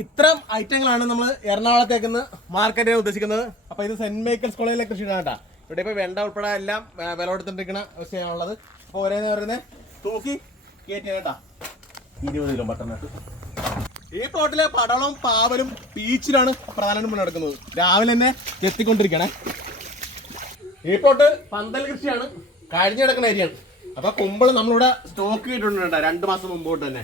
ഇത്തരം ഐറ്റങ്ങളാണ് നമ്മൾ എറണാകുളത്തേക്ക് മാർക്കറ്റ് ചെയ്യാൻ ഉദ്ദേശിക്കുന്നത്. അപ്പൊ ഇത് സെന്റ് മേക്കൽസ് കോളേജിലെ കൃഷിയാണ് കേട്ടാ. ഇവിടെ ഇപ്പൊ വെണ്ട ഉൾപ്പെടെ എല്ലാം വില കൊടുത്തിരിക്കുന്ന അവസ്ഥയാണുള്ളത് അപ്പൊ ഒരേന്ന് പറയുന്നത് തൂക്കി കയറ്റി കേട്ടാ. ഇരുപത് കിലോ ബട്ടറിനകത്ത് ഈ പ്ലോട്ടിലെ പടവളവും പാവലും പീച്ചിലാണ് പ്രധാനമായിട്ടും നടക്കുന്നത്. രാവിലെ തന്നെ എത്തിക്കൊണ്ടിരിക്കണേ. ഈ പ്ലോട്ട് പന്തൽ കൃഷിയാണ്. കഴിഞ്ഞു കിടക്കുന്ന ഏരിയയാണ്. അപ്പൊ കുമ്പൾ നമ്മളിവിടെ സ്റ്റോക്ക് ചെയ്തിട്ടുണ്ട് രണ്ട് മാസം മുമ്പോട്ട് തന്നെ.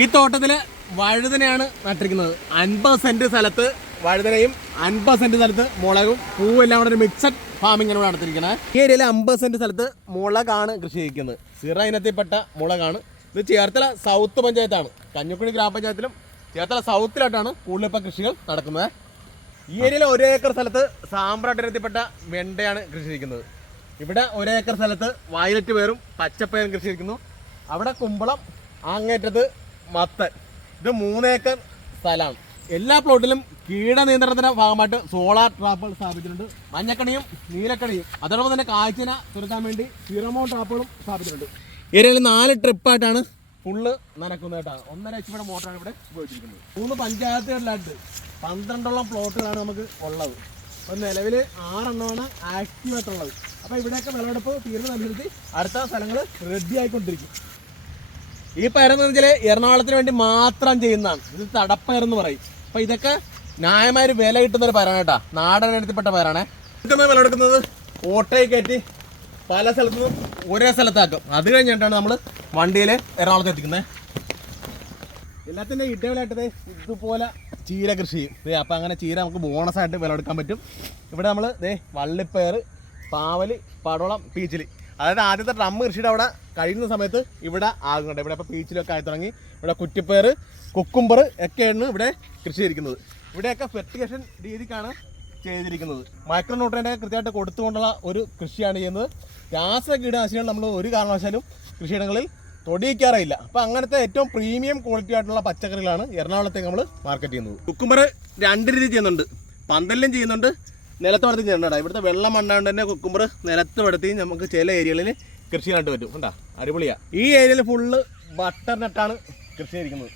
ഈ തോട്ടത്തിൽ വഴുതനയാണ് നട്ടിരിക്കുന്നത്. അൻപത് സെന്റ് സ്ഥലത്ത് വഴുതനയും അൻപത് സെന്റ് സ്ഥലത്ത് മുളകും പൂവും എല്ലാം കൂടെ ഒരു മിക്സഡ് ഫാമിംഗ് ആണ് നടത്തിയിരിക്കുന്നത് ഈ ഏരിയയിൽ അമ്പത് സെന്റ് സ്ഥലത്ത് മുളകാണ് കൃഷി ചെയ്യിക്കുന്നത്. സിറ ഇനത്തിൽപ്പെട്ട മുളകാണ്. ഇത് ചേർത്തല സൗത്ത് പഞ്ചായത്താണ്. കഞ്ഞിക്കുഴി ഗ്രാമപഞ്ചായത്തിലും ചേർത്തല സൗത്തിലായിട്ടാണ് കൂടുതൽ ഇപ്പം കൃഷികൾ നടക്കുന്നത്. ഈ ഏരിയയിലെ ഒരു ഏക്കർ സ്ഥലത്ത് സാമ്പ്രാട്ടിനത്തിൽപ്പെട്ട വെണ്ടയാണ് കൃഷി ചെയ്തിരിക്കുന്നത് ഇവിടെ ഒരു ഏക്കർ സ്ഥലത്ത് വയലറ്റ് പേരും പച്ചപ്പയറും കൃഷി ചെയ്യുന്നു അവിടെ കുമ്പളം അങ്ങേറ്റത്ത് മത്തൻ. ഇത് മൂന്നേക്കർ സ്ഥലമാണ്. എല്ലാ പ്ലോട്ടിലും കീട നിയന്ത്രണത്തിന്റെ ഭാഗമായിട്ട് സോളാർ ട്രാപ്പുകൾ സ്ഥാപിച്ചിട്ടുണ്ട്. മഞ്ഞക്കണിയും നീലക്കണിയും. അതോടൊപ്പം തന്നെ കാഴ്ചന തുരത്താൻ വേണ്ടി സിറമോ ട്രാപ്പുകളും സ്ഥാപിച്ചിട്ടുണ്ട്. ഏരിയയിൽ നാല് ട്രിപ്പായിട്ടാണ് ഫുള്ള് നനക്കുന്നതായിട്ടാണ് ഒന്നര എച്ച് പിയുടെ മോട്ടറാണ് ഇവിടെ ഉപയോഗിച്ചിരിക്കുന്നത്. മൂന്ന് പഞ്ചായത്തുകളിലായിട്ട് പന്ത്രണ്ടോളം പ്ലോട്ടുകളാണ് നമുക്ക് ഉള്ളത്. അപ്പോൾ നിലവിൽ ആറെണ്ണമാണ് ആക്റ്റീവ് ആയിട്ടുള്ളത്. അപ്പോൾ ഇവിടെയൊക്കെ വിളവെടുപ്പ് തീരുന്നതനുസരിച്ച് അടുത്ത സ്ഥലങ്ങൾ റെഡി ആയിക്കൊണ്ടിരിക്കും. ഈ പയറെന്ന് വെച്ചാൽ എറണാകുളത്തിന് വേണ്ടി മാത്രം ചെയ്യുന്നതാണ്. ഇത് തടപ്പയറെന്ന് പറയും. അപ്പൊ ഇതൊക്കെ ന്യായമായ ഒരു വില കിട്ടുന്ന ഒരു പയറാണ് കേട്ടോ. നാടൻ എടുത്തിപ്പെട്ട പയറാണ്. വില എടുക്കുന്നത് ഓട്ടോയിൽ കയറ്റി പല സ്ഥലത്തു നിന്നും ഒരേ സ്ഥലത്താക്കും. അത് കഴിഞ്ഞിട്ടാണ് നമ്മൾ വണ്ടിയിൽ എറണാകുളത്ത് എത്തിക്കുന്നത് എല്ലാത്തിന്റെ ഇടവിലായിട്ട് ഇതുപോലെ ചീര കൃഷി ചെയ്യും. അപ്പം അങ്ങനെ ചീര നമുക്ക് ബോണസ് ആയിട്ട് വിളവെടുക്കാൻ പറ്റും. ഇവിടെ നമ്മൾ ദേ വള്ളിപ്പയർ പാവൽ പടോളം പീച്ചിലി. അതായത് ആദ്യത്തെ ഡ്രം കൃഷിയുടെ അവിടെ കഴിയുന്ന സമയത്ത് ഇവിടെ ആകുന്നുണ്ട്. ഇവിടെ ഇപ്പോൾ പീച്ചിലൊക്കെ ആയി തുടങ്ങി ഇവിടെ കുറ്റിപ്പയർ കുക്കുംബർ ഒക്കെയാണ് ഇവിടെ കൃഷി ചെയ്തിരിക്കുന്നത്. ഇവിടെയൊക്കെ ഫെർട്ടിഗേഷൻ രീതിക്കാണ് ചെയ്തിരിക്കുന്നത്. മൈക്രോ ന്യൂട്രന്റെ കൃത്യമായിട്ട് കൊടുത്തുകൊണ്ടുള്ള ഒരു കൃഷിയാണ് ചെയ്യുന്നത്. രാസ കീടനാശിനികൾ നമ്മൾ ഒരു കാരണവശാലും കൃഷിയിടങ്ങളിൽ തൊടിയിക്കാറില്ല. അപ്പം അങ്ങനത്തെ ഏറ്റവും പ്രീമിയം ക്വാളിറ്റി ആയിട്ടുള്ള പച്ചക്കറികളാണ് എറണാകുളത്തേക്ക് നമ്മൾ മാർക്കറ്റ് ചെയ്യുന്നത്. കുക്കുംബർ രണ്ട് രീതി ചെയ്യുന്നുണ്ട്. പന്തലിലും ചെയ്യുന്നുണ്ട് നിലത്ത് ചെയ്യുന്നുണ്ട്. ഇവിടുത്തെ വെള്ളം മണ്ണാണ്ട് തന്നെ കുക്കുംബർ നിലത്ത് വളർത്തി നമുക്ക് ചില ഏരിയകളിൽ കൃഷി നട്ട് പറ്റും. കണ്ടാ? അടിപൊളിയാ. ഈ ഏരിയയിൽ ഫുള്ള് ബട്ടർ നട്ടാണ് കൃഷി ചെയ്തിരിക്കുന്നത്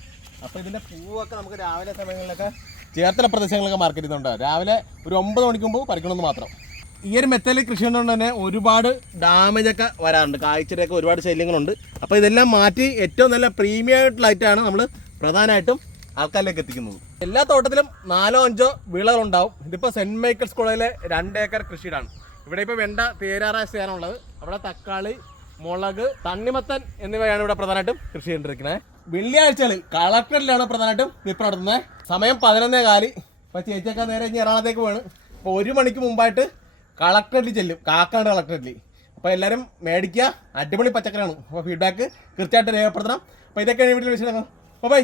അപ്പോൾ ഇതിന്റെ പൂവൊക്കെ നമുക്ക് രാവിലെ സമയങ്ങളിലൊക്കെ ചേർത്തല പ്രദേശങ്ങളിലൊക്കെ മാർക്കറ്റ് ചെയ്യുന്നുണ്ട്. രാവിലെ ഒരു ഒമ്പത് മണിക്ക് പറിക്കണമെന്ന് മാത്രം. ഈ ഒരു മെത്തലിൽ കൃഷി കൊണ്ടുകൊണ്ട് തന്നെ ഒരുപാട് ഡാമേജ് ഒക്കെ വരാറുണ്ട്. കാഴ്ചയുടെയൊക്കെ ഒരുപാട് ശല്യങ്ങളുണ്ട്. അപ്പോൾ ഇതെല്ലാം മാറ്റി ഏറ്റവും നല്ല പ്രീമിയം ആയിട്ടുള്ള ഐറ്റമാണ് നമ്മൾ പ്രധാനമായിട്ടും ആൾക്കാരിലേക്ക് എത്തിക്കുന്നത്. എല്ലാ തോട്ടത്തിലും നാലോ അഞ്ചോ വിളകളുണ്ടാവും ഇതിപ്പോ സെന്റ് മൈക്കിൾസ് കോളേജിലെ രണ്ട് ഏക്കർ കൃഷിയിടാണ് ഇവിടെ ഇപ്പോൾ വെണ്ട തേരാറായ സ്ഥലമാണുള്ളത് അവിടെ തക്കാളി മുളക് തണ്ണിമത്തൻ എന്നിവയാണ് ഇവിടെ പ്രധാനമായിട്ടും കൃഷി ചെയ്തിരിക്കുന്നത് വെള്ളിയാഴ്ചകളിൽ കളക്ടറിലാണ് പ്രധാനമായിട്ടും വിപ്പ് നടത്തുന്നത്. സമയം പതിനൊന്നേ കാലി. ഇപ്പൊ ചേച്ചിയൊക്കെ നേരെ ഇനി എറണാകുളത്തേക്ക് വേണം അപ്പോൾ ഒരു മണിക്ക് മുമ്പായിട്ട് കളക്ടറിൽ ചെല്ലും. കാക്കാട് കളക്ടറിൽ അപ്പോൾ എല്ലാവരും മേടിക്കുക. അടിപൊളി പച്ചക്കറിയാണ്. അപ്പോൾ ഫീഡ്ബാക്ക് കൃത്യമായിട്ട് രേഖപ്പെടുത്തണം. അപ്പോൾ ഇതൊക്കെയാണ് വീട്ടിൽ വിശേഷങ്ങൾ. അപ്പോൾ ബൈ.